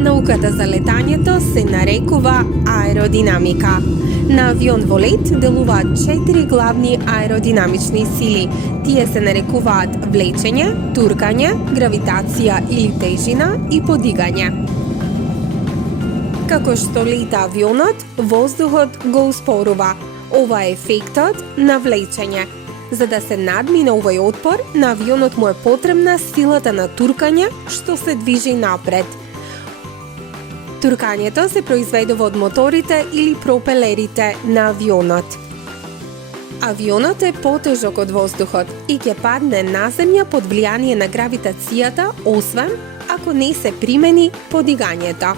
Науката за летањето се нарекува аеродинамика. На авион во лет делуваат 4 главни аеродинамични сили. Тие се нарекуваат влечење, туркање, гравитација или тежина и подигање. Како што лета авионот, воздухот го успорува. Ова е ефектот на влечење. За да се надмине овој отпор, на авионот му е потребна силата на туркање што се движи напред. Туркањето се произведува од моторите или пропелерите на авионот. Авионот е потежок од воздухот и ќе падне на земја под влијание на гравитацијата, освен ако не се примени подигањето.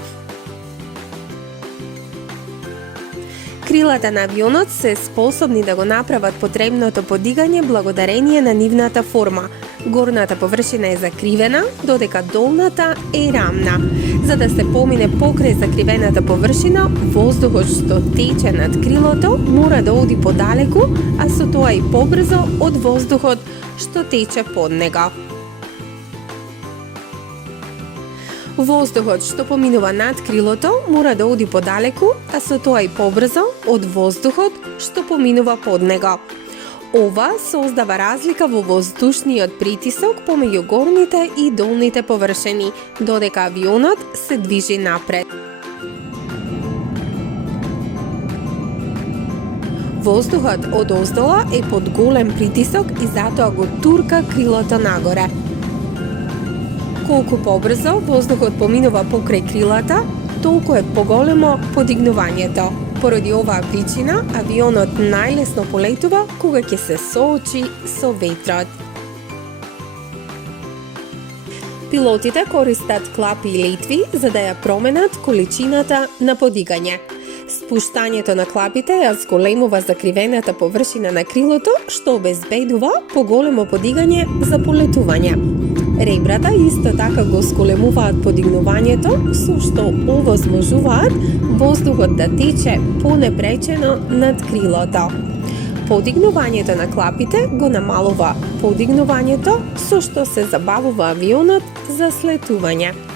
Крилата на авионот се способни да го направат потребното подигање благодарение на нивната форма. Горната површина е закривена, додека долната е рамна. За да се помине покрај закривената површина, воздухот што тече над крилото мора да оди подалеку, а со тоа и побрзо од воздухот што тече под него. Воздухот што поминува над крилото мора да оди подалеку, а со тоа и побрзо од воздухот што поминува под него. Ова создава разлика во воздушниот притисок помеѓу горните и долните површини, додека авионот се движи напред. Воздухот од оздола е под голем притисок и затоа го турка крилото нагоре. Колку побрзо воздухот поминува покрај крилата, толку е поголемо подигнувањето. Поради оваа причина, авионот најлесно полетува кога ќе се соочи со ветрот. Пилотите користат клапи и летви за да ја променат количината на подигање. Спуштањето на клапите ја зголемува закривената површина на крилото, што обезбедува поголемо подигање за полетување. Ребрата исто така го зголемуваат подигнувањето, со што овозможуваат воздухот да тече понепречено над крилото. Подигнувањето на клапите го намалува подигнувањето, со што се забавува авионот за слетување.